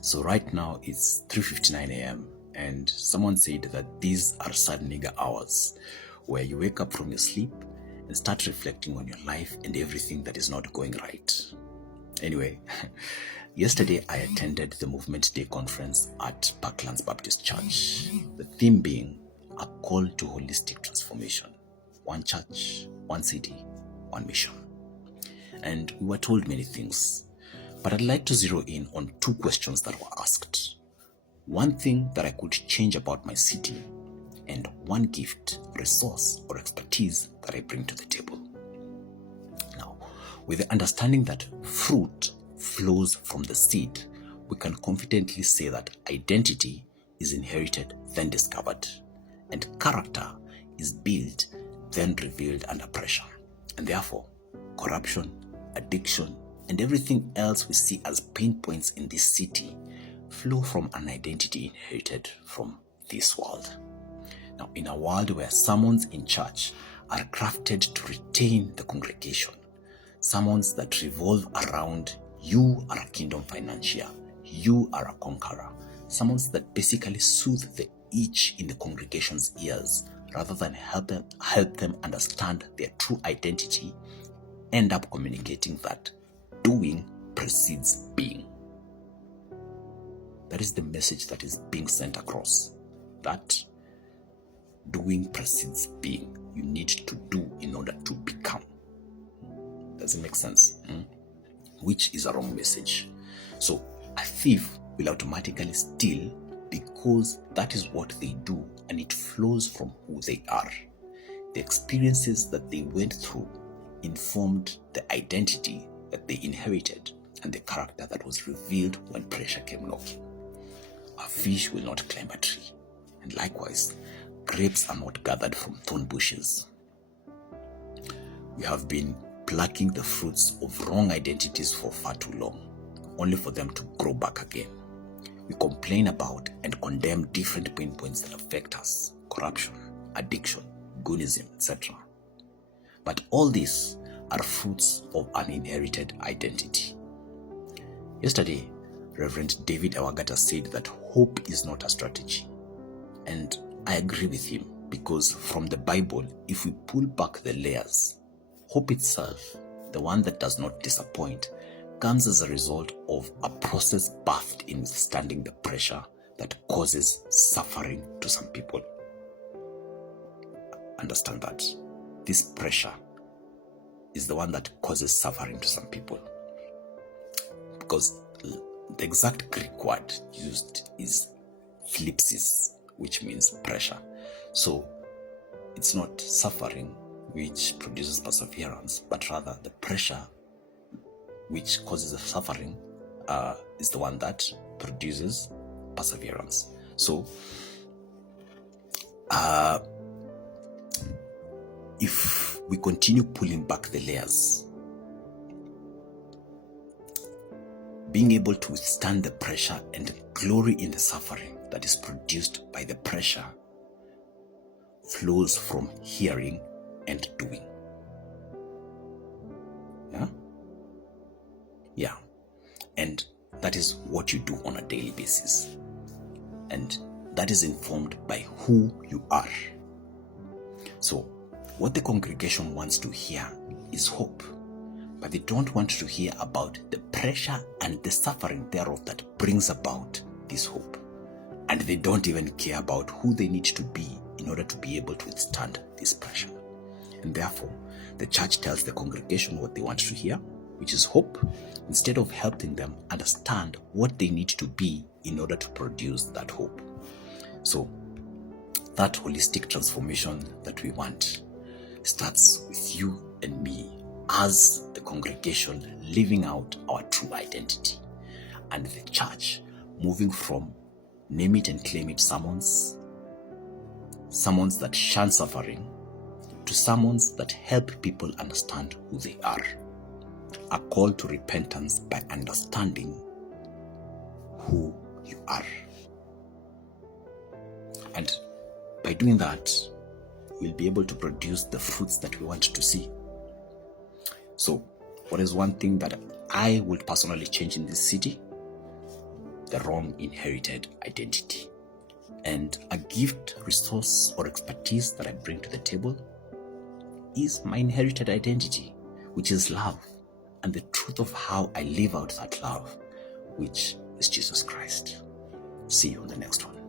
So right now it's 3:59 a.m. and someone said that these are sad nigger hours where you wake up from your sleep and start reflecting on your life and everything that is not going right. Anyway, yesterday I attended the Movement Day conference at Parklands Baptist Church. The theme being a call to holistic transformation. One church, one city, one mission. And we were told many things, but I'd like to zero in on two questions that were asked. One thing that I could change about my city, and one gift, resource, or expertise that I bring to the table. Now, with the understanding that fruit flows from the seed, we can confidently say that identity is inherited, then discovered, and character is built, then revealed under pressure. And therefore, corruption, addiction, and everything else we see as pain points in this city flow from an identity inherited from this world. Now, in a world where sermons in church are crafted to retain the congregation, sermons that revolve around you are a kingdom financier, you are a conqueror, sermons that basically soothe the itch in the congregation's ears rather than help them understand their true identity, end up communicating that doing precedes being. That is the message that is being sent across, that doing precedes being. You need to do in order to become. Does it make sense? Which is a wrong message. So a thief will automatically steal because that is what they do and it flows from who they are. The experiences that they went through informed the identity that they inherited and the character that was revealed when pressure came knocking. A fish will not climb a tree, and likewise, grapes are not gathered from thorn bushes. We have been plucking the fruits of wrong identities for far too long, only for them to grow back again. We complain about and condemn different pain points that affect us: corruption, addiction, goonism, etc. But all these are fruits of an inherited identity. Yesterday, Reverend David Awagata said that hope is not a strategy. And I agree with him, because from the Bible, if we pull back the layers, hope itself, the one that does not disappoint, comes as a result of a process birthed in withstanding the pressure that causes suffering to some people. Understand that. This pressure is the one that causes suffering to some people. Because the exact Greek word used is thlipsis, which means pressure. So it's not suffering which produces perseverance, but rather the pressure which causes the suffering is the one that produces perseverance. So if we continue pulling back the layers, being able to withstand the pressure and glory in the suffering that is produced by the pressure flows from hearing and doing. Yeah. And that is what you do on a daily basis. And that is informed by who you are. So what the congregation wants to hear is hope, but they don't want to hear about the pressure and the suffering thereof that brings about this hope. And they don't even care about who they need to be in order to be able to withstand this pressure. And therefore, the church tells the congregation what they want to hear, which is hope, instead of helping them understand what they need to be in order to produce that hope. So, that holistic transformation that we want starts with you and me as the congregation living out our true identity, and the church moving from name it and claim it sermons that shun suffering, to sermons that help people understand who they are. A call to repentance by understanding who you are. And by doing that, we'll be able to produce the fruits that we want to see. So, what is one thing that I would personally change in this city? the wrong inherited identity. And a gift, resource, or expertise that I bring to the table is my inherited identity, which is love, and the truth of how I live out that love, which is Jesus Christ. See you on the next one.